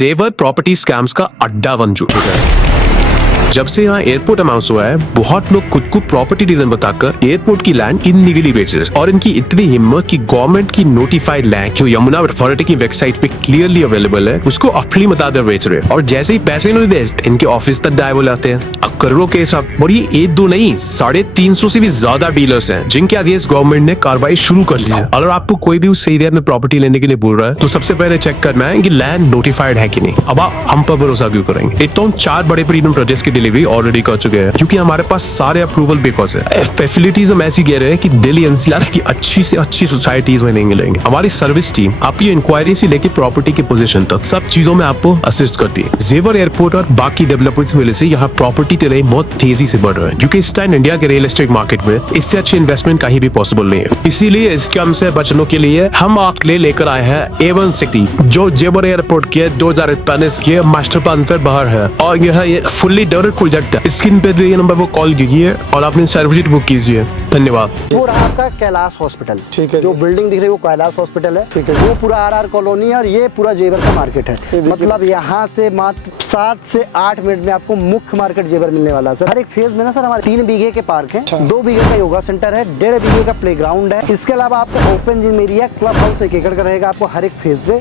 जेवर property scams का अड्डा बन चुका है। जब से यहाँ एयरपोर्ट अनाउंस हुआ है, बहुत लोग खुद को प्रॉपर्टी डीलर बताकर एयरपोर्ट की लैंड इनलीगली बेचे और इनकी इतनी हिम्मत कि गवर्नमेंट की नोटिफाइड लैंड जो यमुना अथॉरिटी की वेबसाइट पे क्लियरली अवेलेबल है उसको अपनी बताकर बेच रहे और जैसे ही पैसे नहीं दे इनके ऑफिस तक गायब हो जाते हैं करोड़ों के हिसाब। और ये एक दो नहीं 350 से भी ज्यादा डीलर्स हैं जिनके अगेंस्ट गवर्नमेंट ने कार्रवाई शुरू कर दी है। अगर आपको कोई भी उस एरिया में प्रॉपर्टी लेने के लिए बोल रहा है तो सबसे पहले चेक करना है कि लैंड नोटिफाइड है कि नहीं। अब आप हम पर भरोसा क्यों करेंगे? एक तो हम 4 बड़े प्रीमियम प्रोजेक्ट्स की डिलीवरी ऑलरेडी कर चुके हैं क्योंकि हमारे पास सारे अप्रूवल बिकॉज है। फैसिलिटीज हम ऐसी कह रहे हैं कि दिल्ली एनसीआर की अच्छी से अच्छी सोसाइटीज में नहीं मिलेंगे। हमारी सर्विस टीम आपकी इंक्वायरी से लेकर प्रॉपर्टी की पोजीशन तक सब चीजों में आपको असिस्ट करती है। जेवर एयरपोर्ट और बाकी डेवलपमेंट्स की वजह से यहाँ प्रॉपर्टी बहुत तेजी से बढ़ रहा है क्योंकि इस टाइम इंडिया के रियल एस्टेट मार्केट में इससे अच्छी इन्वेस्टमेंट कहीं भी पॉसिबल नहीं है। इसीलिए इस काम से बचने के लिए हम आपके लिए लेकर आए हैं A1 सिटी जो जेवर एयरपोर्ट के 2045 ये मास्टर प्लान से बाहर है और यह फुल्ली डेवलप्ड प्रोजेक्ट है। स्क्रीन पे दिए नंबर पर कॉल कीजिए और अपनी सर्विस बुक कीजिए। धन्यवाद। वो रहा आपका कैलाश हॉस्पिटल, ठीक है। जो बिल्डिंग दिख रही है वो कैलाश हॉस्पिटल है, ठीक है। वो पूरा आरआर कॉलोनी है और ये पूरा जेवर का मार्केट है। मतलब यहाँ से मात्र 7 से 8 मिनट में आपको मुख्य मार्केट जेवर मिलने वाला है सर। हर एक फेज में ना सर हमारे 3 बीघे के पार्क है, 2 बीघे का योगा सेंटर है, 1.5 बीघे का प्ले ग्राउंड है। इसके अलावा आपको open gym area, club house 1 एकड़ का रहेगा आपको हर एक फेज पे।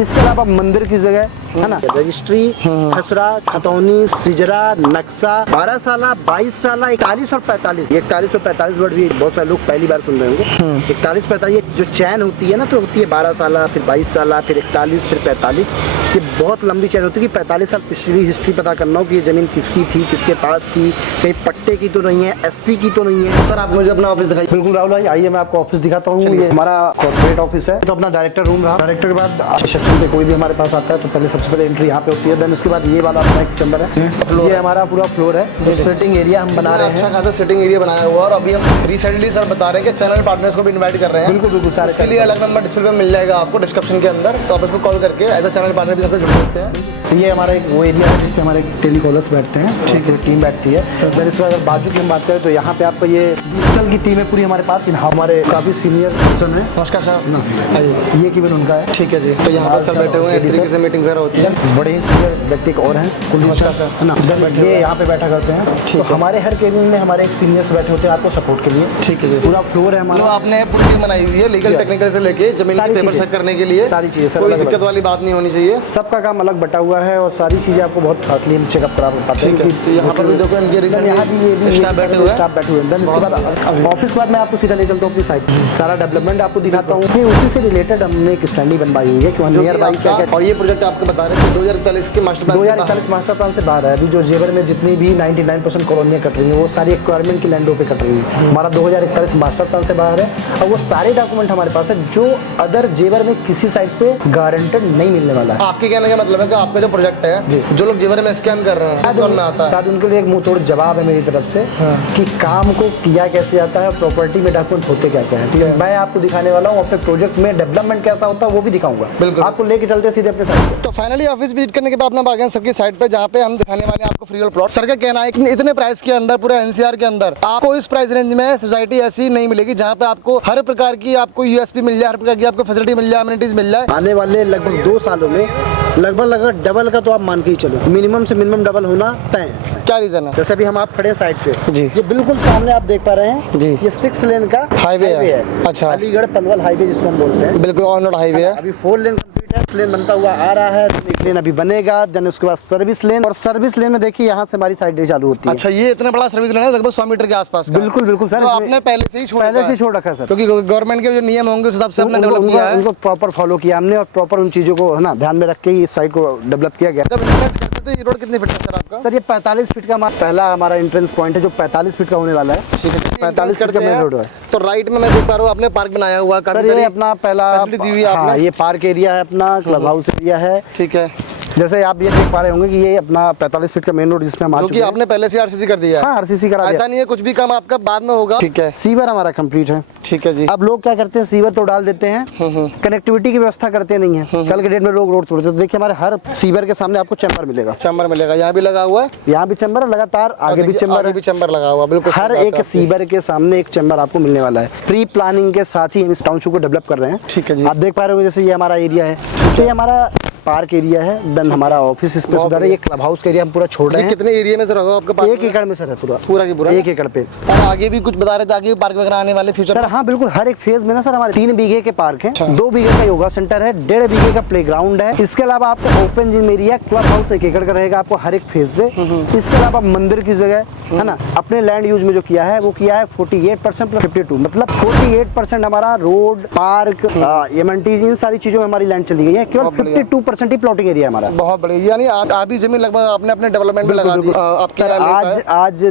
इसके अलावा मंदिर की जगह है ना, रजिस्ट्री, खसरा, खतौनी, सिजरा, नक्शा, 12 साल, 22 साल, 41 और 45। 41 और 45 वर्ड भी बहुत सारे लोग पहली बार सुन रहे होंगे। 41, 45 जो चैन होती है ना, तो होती है 12 साल, फिर 22 साल, फिर 41, फिर 45। ये बहुत लंबी चैन होती है कि 45 साल पिछली हिस्ट्री पता करना हो कि ये जमीन किसकी थी, किसके पास थी, कहीं पट्टे की तो नहीं है, SC की तो नहीं है। सर आप मुझे अपना ऑफिस दिखाइए। बिल्कुल राहुल भाई, आइए मैं आपको ऑफिस दिखाता हूँ। ये हमारा कॉर्पोरेट ऑफिस है, तो अपना डायरेक्टर रूम रहा। डायरेक्टर के बाद रिसेप्शन पे कोई भी हमारे पास आता है तो पहले सबसे पहले एंट्री यहाँ पे होती है। देन उसके बाद ये वाला अपना एक चैम्बर है, ये हमारा पूरा फ्लोर है जो सिटिंग एरिया हम बना रहे हैं। अच्छा खासा सिटिंग एरिया बनाया हुआ और अभी हम रिसेंटली सर बता रहे हैं कि चैनल पार्टनर्स को भी इनवाइट कर रहे हैं। बिल्कुल बिल्कुल सारे इसके लिए अलग नंबर डिस्प्ले पे मिल जाएगा आपको डिस्क्रिप्शन के अंदर, तो आप इसको कॉल करके एज अ चैनल पार्टनर भी जुड़ सकते हैं। ये हमारा एक वो एरिया है जिसपे हमारे टेलीकॉलर्स बैठते हैं, ठीक है, टीम बैठती है। फिर इसके बाद बाजू की हम बात करें तो यहाँ पे आपको ये डिजिटल की टीम है पूरी हमारे पास। हमारे काफ़ी सीनियर पर्सन है। नमस्कार सर। ये केवल उनका है, ठीक है जी। तो यहाँ पर सब बैठे हुए हैं, इस तरीके से मीटिंग वगैरह होती है। बड़े ही सीनियर व्यक्ति और हैं, नमस्कार सर, है ना, ये यहाँ पे बैठा करते हैं। तो हमारे हर केबिन में हमारे एक सीनियर्स बैठे होते हैं आपको सपोर्ट के लिए, ठीक है जी। पूरा फ्लोर है हमारा। आपने पूरी टीम बनाई हुई है लीगल टेक्निकल से लेके जमीन की पेपर चेक करने के लिए, सारी चीजें, कोई दिक्कत वाली बात नहीं होनी चाहिए। सबका काम अलग बटा हुआ है और सारी चीजें आपको बहुत फास्टली हम चेकअप करा पाते हैं। यहाँ पर भी देखो इनके रिसेंटली यहाँ भी ये भी स्टाफ बैठे हुए हैं। स्टाफ बैठे हुए हैं। देन इसके बाद ऑफिस के बाद मैं आपको सीधा ले चलता हूँ अपनी साइड, सारा डेवलपमेंट आपको दिखाता हूँ कि उसी से रिलेटेड हमने एक स्टैंडी बनवाई हुई है कि नियर बाई क्या क्या। और ये प्रोजेक्ट आपको बता रहे थे 2041 के मास्टर प्लान 2041 मास्टर प्लान से बाहर है। अभी जो जेवर में जितनी भी 99% कॉलोनियाँ कट रही हैं वो सारी एक्वायरमेंट की लैंडों पे कट रही है। हमारा 2041 मास्टर प्लान से बाहर है और वो सारे डॉक्यूमेंट हमारे पास है जो अदर जेवर में किसी साइड पे गारंटेड नहीं मिलने वाला है। आपके कहने का मतलब है कि आपका जो प्रोजेक्ट है, जो लोग जेवर में स्कैम कर रहे हैं, शायद उनके लिए एक मुंह तोड़ जवाब है मेरी तरफ से कि काम को किया कैसे जाता है, प्रॉपर्टी में डॉक्यूमेंट होते क्या क्या है। मैं आपको दिखाने वाला हूँ अपने प्रोजेक्ट में डेवलपमेंट कैसा होता है वो भी दिखाऊंगा। बिल्कुल, आपको लेके चलते सीधे अपने साइड। तो फाइनली ऑफिस विजिट करने के बाद मैं आ गया सर की साइड पे, जहाँ पे हम दिखाने वाले हैं आपको फ्री प्लॉट। सर का कहना है कि इतने प्राइस के अंदर पूरे NCR के अंदर आपको इस प्राइस रेंज में सोसाइटी ऐसी नहीं मिलेगी जहाँ पे आपको हर प्रकार की आपको USP मिल जाए, हर प्रकार की आपको फैसिलिटी मिल जाए, अमेनिटीज मिल जाए। आने वाले लगभग 2 सालों में लगभग डबल का तो आप मान के ही चलो, मिनिमम से मिनिमम डबल होना तय है। क्या रीजन है? जैसे अभी हम आप खड़े हैं साइड पे जी, ये बिल्कुल सामने आप देख पा रहे हैं जी, ये 6 लेन का हाईवे है। अच्छा, अलीगढ़ पलवल हाईवे जिसको हम बोलते हैं, बिल्कुल ऑन रोड हाईवे है। अभी 4 लेन कंप्लीट है, लेन बनता हुआ आ रहा है, एक लेन अभी बनेगा, देन उसके बाद सर्विस लेन। और सर्विस लेन में देखिए यहाँ से हमारी साइड चालू होती है। अच्छा, ये इतना बड़ा सर्विस लेन है, लगभग 100 मीटर के आसपास का। बिल्कुल बिल्कुल सर, तो आपने पहले से ही छोड़ रखा है सर, क्योंकि गवर्नमेंट के जो नियम होंगे उस हिसाब से हमने डेवलप किया है, उनको प्रॉपर फॉलो किया हमने और प्रॉपर उन चीजों को है ना ध्यान में रख के ही इस साइड को डेवलप किया गया। तो ये रोड कितने फीट है सर आपका? सर ये 45 फीट का पहला हमारा एंट्रेंस पॉइंट है जो 45 फीट का होने वाला है। 45 फीट का मेन रोड है। तो राइट में मैं देख पा रहा हूँ आपने पार्क बनाया हुआ है, सर ये अपना पहला हाँ, ये पार्क एरिया है, अपना क्लब हाउस एरिया है, ठीक है। जैसे आप ये देख पा रहे होंगे कि ये अपना 45 फीट का मेन रोड जिसमें हम आ चुके हैं। आपने पहले से RCC कर दिया है? हाँ, RCC करा दिया। ऐसा नहीं है कुछ भी काम आपका बाद में होगा, ठीक है। सीवर हमारा कंप्लीट है, ठीक है जी। अब लोग क्या करते हैं, सीवर तो डाल देते हैं, कनेक्टिविटी की व्यवस्था करते नहीं है। कल के डेट में लोग रोड तोड़ते हैं। तो देखिए हमारे हर सीवर के सामने आपको चैम्बर मिलेगा, चैम्बर मिलेगा, यहाँ भी लगा हुआ है, यहाँ भी चैम्बर लगातार, आगे भी चैम्बर लगा हुआ, बिल्कुल हर एक सीवर के सामने एक चैम्बर आपको मिलने वाला है। प्री प्लानिंग के साथ ही हम इस टाउनशिप को डेवलप कर रहे हैं, ठीक है जी। आप देख पा रहे हो जैसे ये हमारा एरिया है, तो ये हमारा पार्क एरिया है, देन हमारा ऑफिस स्पेस उधर है, ये क्लब हाउस का एरिया हम पूरा छोड़ रहे हैं। कितने एरिया में सर होगा आपका पार्क? 1 एकड़ में सर है पूरा पूरा की पूरा 1 एकड़ पे। और आगे भी कुछ बता रहे थे, आगे भी पार्क वगैरह आने वाले फ्यूचर सर हाँ बिल्कुल, हर एक फेज में ना सर हमारे 3 बीघे के पार्क है, 2 बीघे का योगा सेंटर है, 1.5 बीघे का प्लेग्राउंड है। इसके अलावा आपको open gym area, club house 1 एकड़ का रहेगा आपको हर एक फेज पे। इसके अलावा मंदिर की जगह है ना, अपने लैंड यूज में जो किया है वो किया है 48% प्लस 52, मतलब 48% हमारा रोड, पार्क, एमएनटीज, इन सारी चीजों में हमारी लैंड चली गई है। केवल 52% ही प्लॉटिंग एरिया है हमारा। बहुत बढ़िया, यानी आधी जमीन लगभग आपने अपने डेवलपमेंट में लगा दी। सर आज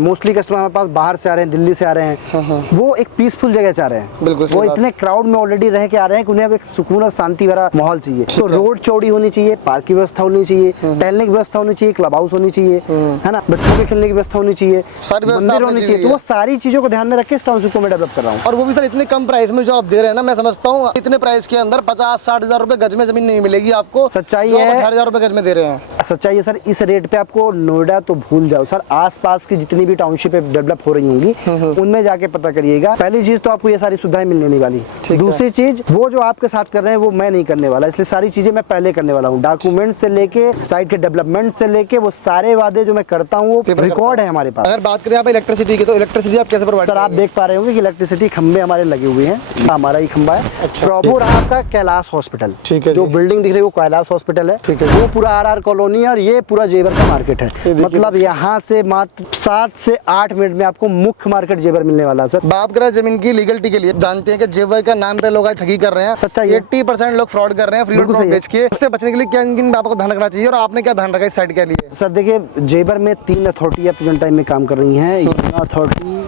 मोस्टली कस्टमर हमारे पास बाहर से आ रहे हैं, दिल्ली से आ रहे हैं, वो एक पीसफुल जगह से आ रहे हैं। बिल्कुल वो इतने क्राउड में ऑलरेडी रह के आ रहे हैं कि उन्हें अब एक सुकून और शांति भरा माहौल चाहिए। तो रोड चौड़ी होनी चाहिए, पार्क की व्यवस्था होनी चाहिए, टहलने की व्यवस्था होनी चाहिए, क्लब हाउस होनी चाहिए, है ना, बच्चों के खेलने की व्यवस्था होनी चाहिए, मंदिर होनी चाहिए। तो वो सारी चीजों को ध्यान में रख के इस टाउनशिप को मैं डेवलप कर रहा हूँ। और वो भी सर इतने कम प्राइस में जो आप दे रहे हैं ना, मैं समझता हूँ इतने प्राइस के अंदर 50-60 हजार रुपए गज में जमीन नहीं मिलेगी आपको। सच्चाई जो है, 18,000 रुपए गज में दे रहे हैं। सच्चाई है सर, इस रेट पे आपको नोएडा तो भूल जाओ सर, आसपास की जितनी भी टाउनशिप डेवलप हो रही होंगी उनमें जाके पता करिएगा। पहली चीज तो आपको ये सारी सुविधाएं मिलने नहीं वाली। दूसरी चीज, वो जो आपके साथ कर रहे हैं वो मैं नहीं करने वाला, इसलिए सारी चीजें मैं पहले करने वाला हूँ। डॉक्यूमेंट से लेके साइट के डेवलपमेंट से लेके वो सारे वादे जो मैं करता हूँ वो रिकॉर्ड है हमारे पास। अगर बात करें आप इलेक्ट्रिसिटी की, तो इलेक्ट्रिसिटी आप कैसे प्रोवाइड? सर आप देख पा रहे होंगे कि इलेक्ट्रिसिटी खंबे हमारे लगे हुए हैं, हमारा ही खंबा है। प्रॉपर आपका कैलाश हॉस्पिटल, ठीक है, जो बिल्डिंग दिख रही है वो कैलाश हॉस्पिटल है, ठीक है, वो पूरा आरआर कॉलोनी है और ये पूरा जेवर का मार्केट है। मतलब यहाँ से मात्र 7 से 8 मिनट में आपको मुख्य मार्केट जेवर मिलने वाला है। सर बात करें जमीन की लीगलिटी के लिए, जानते हैं कि जेवर का नाम पे लोग ठगी कर रहे हैं। सच्चाई है, 80% लोग फ्रॉड कर रहे हैं, फ्री प्लॉट बेच के। उससे बचने के लिए क्या इनकी बातों का ध्यान रखना चाहिए और आपने क्या ध्यान रखा इस साइड के लिए? सर देखिए, जेवर में 3 अथॉरिटी प्रेजेंट टाइम में काम कर रही हैं, Yamuna authority,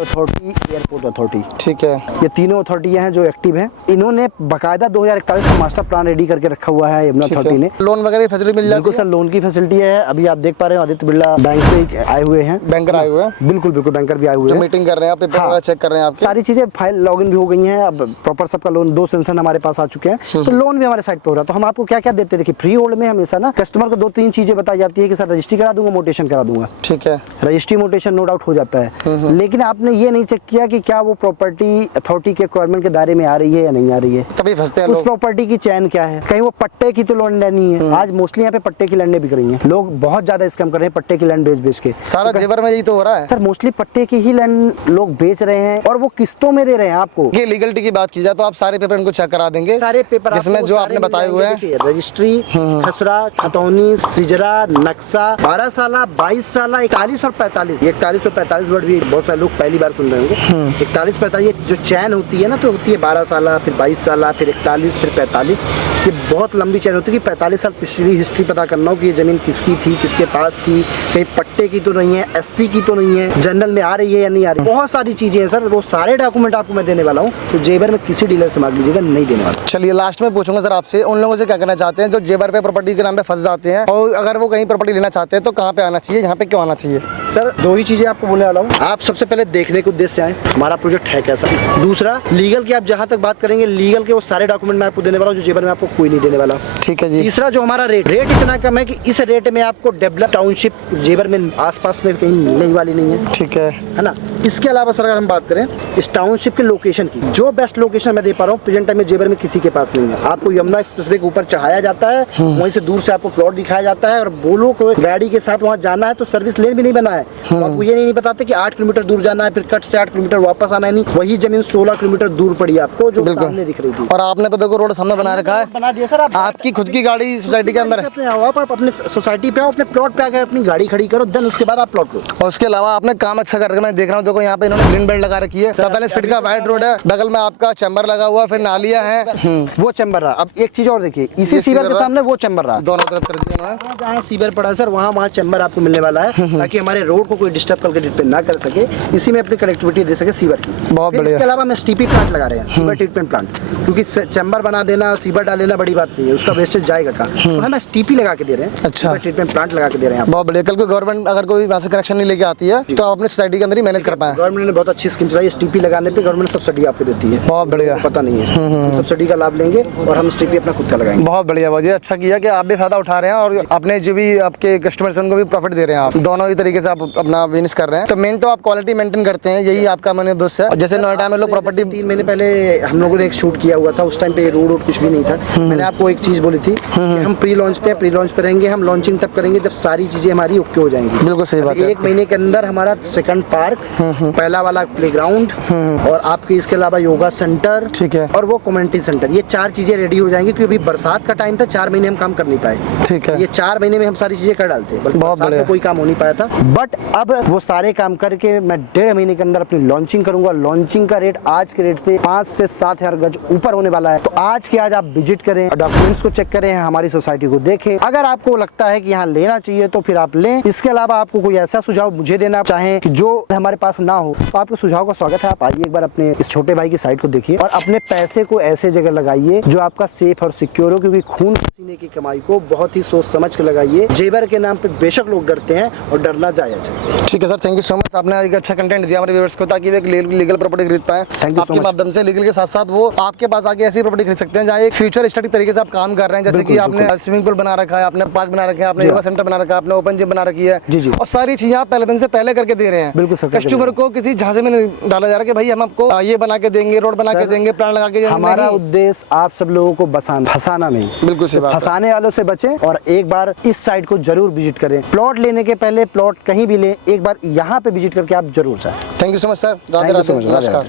authority, airport authority, ठीक है। ये तीनों अथॉरिटियां हैं जो एक्टिव हैं। इन्होंने बकायदा 2041 का मास्टर प्लान रेडी करके रखा हुआ है यमुना अथॉरिटी ने। लोन वगैरह फैसिलिटी मिल जाती है? सर लोन की फैसिलिटी है। अभी आप देख पा रहे हो आदित्य बिरला बैंक से आए हुए हैं, बैंकर आए हुए हैं। बिल्कुल बिल्कुल, बैंकर भी आए हुए हैं, मीटिंग कर रहे हैं, पेपर वगैरह चेक कर रहे हैं आपके। सारी चीजें फाइल लॉगिन भी हो गई हैं, अब प्रॉपर सबका लोन 2 सेंशन हमारे पास आ चुके हैं, तो लोन भी हमारे साइड पे हो रहा है। तो हम आपको क्या क्या देते हैं, देखिए फ्री होल्ड में हमेशा ना कस्टमर को 2-3 चीजें बताई जाती है कि सर रजिस्ट्री करा दूंगा, मोटेशन करा दूंगा, ठीक है। रजिस्ट्री मोटेशन नो डाउट हो जाता है, लेकिन आपने ये नहीं चेक किया कि क्या वो प्रॉपर्टी अथॉरिटी के रिक्वायरमेंट के दायरे में आ रही है या नहीं आ रही है। तभी फंसते हैं उस लोग। प्रॉपर्टी की चैन क्या है, कहीं वो पट्टे की तो लैंड नहीं है। आज मोस्टली यहाँ पे पट्टे की लैंडें बिक रही हैं, लोग बहुत ज्यादा स्कैम कर रहे हैं पट्टे की लैंड बेच के। सारा जेवर में यही तो हो रहा है सर, मोस्टली पट्टे की ही लैंड लोग बेच रहे हैं और वो किस्तों में दे रहे हैं आपको। ये लीगलिटी की बात की जाए तो आप सारे पेपर इनको चेक करा देंगे, सारे पेपर जिसमें जो आपने बताए हुए हैं, रजिस्ट्री, खसरा, खतौनी, सिजरा, नक्शा, 12 साल, 22 साल, 41 और 45। 41 और 45 वर्ड भी बहुत सारे लोग पहली बार सुन रहे होंगे। 41-45 जो चैन होती है ना, तो होती है 12 साल, फिर 22 साल, फिर 41, फिर 45। ये बहुत लंबी चैन होती है कि 45 साल पिछली हिस्ट्री पता करना हो कि ये जमीन किसकी थी, किसके पास थी, कहीं पट्टे की तो नहीं है, एससी की तो नहीं है, जनरल में आ रही है या नहीं आ रही। बहुत सारी चीजें हैं सर, वो सारे डॉक्यूमेंट आपको मैं देने वाला हूँ, तो जेवर में किसी डीलर से मांग लीजिएगा, नहीं देने वाला। चलिए लास्ट में पूछूंगा सर आपसे, उन लोगों से क्या करना चाहते हैं जो जेवर पे प्रॉपर्टी के नाम पे फंस जाते हैं, और अगर वो कहीं प्रॉपर्टी लेना चाहते हैं तो कहाँ पे आना चाहिए, यहाँ पे क्यों आना चाहिए? सर 2 ही चीजें आपको बोलने वाला हूँ। आप सबसे पहले देखने के उद्देश्य से आए हमारा प्रोजेक्ट है कैसा। दूसरा, लीगल की आप जहाँ तक बात करेंगे, लीगल के वो सारे डॉक्यूमेंट मैं आपको देने वाला हूँ जो जेवर में आपको कोई नहीं देने वाला। ठीक है जी। तीसरा, जो हमारा रेट इतना कम है कि इस रेट में आपको डेवलप टाउनशिप जेवर में आसपास में कहीं मिलने वाली नहीं है, ठीक है ना। इसके अलावा सर अगर हम बात करें इस टाउनशिप के लोकेशन की, जो बेस्ट लोकेशन मैं दे पा रहा हूँ प्रेजेंट टाइम में जेवर में किसी के पास नहीं है। आपको यमुना एक्सप्रेसवे के ऊपर चढ़ाया जाता है, वहीं से दूर से आपको प्लॉट दिखाया जाता है, और बोलो को गाड़ी के साथ वहाँ जाना है तो सर्विस लेन भी नहीं बना है, तो आपको ये नहीं बताते कि 8 किलोमीटर दूर जाना है, फिर कट से 8 किलोमीटर वापस आना है। नहीं, वही जमीन 16 किलोमीटर दूर पड़ी आपको, जो सामने दिख रही थी। और आपने तो देखो रोड सामने बना रखा है, बना दिया सर। आपकी खुद की गाड़ी सोसाइटी के अंदर है, आप अपने सोसाइटी पे आओ, अपने प्लॉट पे आकर अपनी गाड़ी खड़ी करो, देन उसके बाद आप प्लॉट लो। और उसके अलावा आपने काम अच्छा कर रखा है, मैं देख रहा हूँ। देखो यहाँ पे इन्होंने ग्रीन बेल्ट लगा रखी है, 45 फीट का वाइड रोड है, बगल में आपका चैम्बर लगा हुआ, फिर नालियाँ हैं, वो चैम्बर रहा। अब एक चीज और देखिए, इसी सीवर के सामने वो चैम्बर रहा, दोनों तरफ कर दिया है। जहाँ सीवर पड़ा है सर, वहाँ चैम्बर आपको मिलने वाला है, ताकि हमारे रोड को कोई डिस्टर्ब करके डिपेंड ना कर सके, इसी में अपनी कनेक्टिविटी दे सके सीवर की। बहुत बढ़िया। इसके अलावा हम एसटीपी प्लांट लगा रहे हैं, सीवर ट्रीटमेंट प्लांट, क्योंकि चैम्बर बना देना, सीवर डाल देना बड़ी बात नहीं है, उसका वेस्टेज जाएगा कहाँ, तो हम एसटीपी लगा के दे रहे हैं। अच्छा, ट्रीटमेंट प्लांट लगा के दे रहे हैं। बहुत बढ़िया। कल को गवर्नमेंट अगर कोई वहाँ से कनेक्शन नहीं लेके आती है तो आप अपने सोसाइटी के अंदर ही मैनेज कर पाए। गवर्नमेंट ने बहुत अच्छी स्कीम चलाई, एसटीपी लगाने पे गवर्नमेंट सब्सिडी आपको देती है। बहुत बढ़िया। पता नहीं है, सब्सिडी का लाभ लेंगे और हम एसटीपी अपना खुद का लगाएंगे। बहुत बढ़िया, बहुत अच्छा किया कि आप भी फायदा उठा रहे हैं और अपने जो भी आपके कस्टमर्स उनको भी प्रॉफिट दे रहे हैं। आप दोनों ही तरीके से आप अपना बिजनेस कर रहे हैं। तो मेन तो आप क्वालिटी मेंटेन करते करते हैं, यही आपका मैंने उद्देश्य है। जैसे नोएडा में लोग प्रॉपर्टी 3 महीने पहले हम लोगों ने एक शूट किया हुआ था, उस टाइम पे रोड कुछ भी नहीं था। मैंने आपको एक चीज बोली थी कि हम प्री लॉन्च पे रहेंगे, हम लॉन्चिंग तब करेंगे जब सारी चीजें हमारी ओके हो जाएंगी। बिल्कुल सही बात है। 1 महीने के अंदर हमारा सेकंड पार्क, पहला वाला प्लेग्राउंड और आपके इसके अलावा योगा सेंटर, ठीक है, और वो कम्युनिटी सेंटर, ये 4 चीजें रेडी हो जाएंगी। क्योंकि अभी बरसात का टाइम था, 4 महीने हम काम कर नहीं पाए। ठीक है, ये 4 महीने में हम सारी चीजें कर डालते, बहुत बरसात बढ़िया। में कोई काम हो नहीं पाया था। बट अब वो सारे काम करके मैं 1.5 महीने के अंदर अपनी लॉन्चिंग करूंगा। लॉन्चिंग का रेट आज के रेट से 5 से 7 हजार गज ऊपर होने वाला है। तो आज के आज आप विजिट करें, डॉक्यूमेंट्स को चेक करें, हमारी सोसाइटी को देखें। अगर आपको लगता है कि यहाँ लेना चाहिए तो फिर आप लें। इसके अलावा आपको कोई ऐसा सुझाव मुझे देना चाहें कि जो हमारे पास ना हो, तो आपके सुझाव का स्वागत है। आप आइए एक बार अपने इस छोटे भाई की साइट को देखिए और अपने पैसे को ऐसे जगह लगाइए जो आपका सेफ और सिक्योर हो। क्योंकि खून पसीने की कमाई को बहुत ही सोच समझ के लगाइए। जेवर के नाम पे बेशक लोग डरते हैं और डरना जायज है। ठीक है sir, thank you so much. आपने एक अच्छा कंटेंट दिया हमारे व्यूअर्स को ताकि वे एक लीगल प्रॉपर्टी खरीद पाए। Thank you so आपके much. माध्यम से लीगल के साथ साथ वो आपके पास आके ऐसी प्रॉपर्टी खरीद सकते हैं जहाँ एक फ्यूचर स्टडी तरीके से आप काम कर रहे हैं। जैसे कि बिल्कुल, आपने स्विमिंग पूल बना रखा है, आपने पार्क बना रखा है, आपने जी योगा सेंटर बना रखा है, आपने ओपन जिम बना रखी है, जी, जी। और सारी चीजें आप पहले दिन से पहले करके दे रहे हैं। बिल्कुल सर, कस्टमर को किसी झांसे में नहीं डाला जा रहा कि भाई हम आपको ये बना के देंगे, रोड बना के देंगे, प्लान लगा के। हमारा उद्देश्य आप सब लोगों को फंसाना नहीं। बिल्कुल सही बात है। फंसाने वालों से बचें और एक बार इस साइट को जरूर विजिट करें। प्लॉट लेने के पहले प्लॉट कहीं भी लें, एक बार यहाँ पे विजिट करके आप जरूर जाएं। Thank you so much sir. Radhe Thank you so Radhe, much. नमस्कार।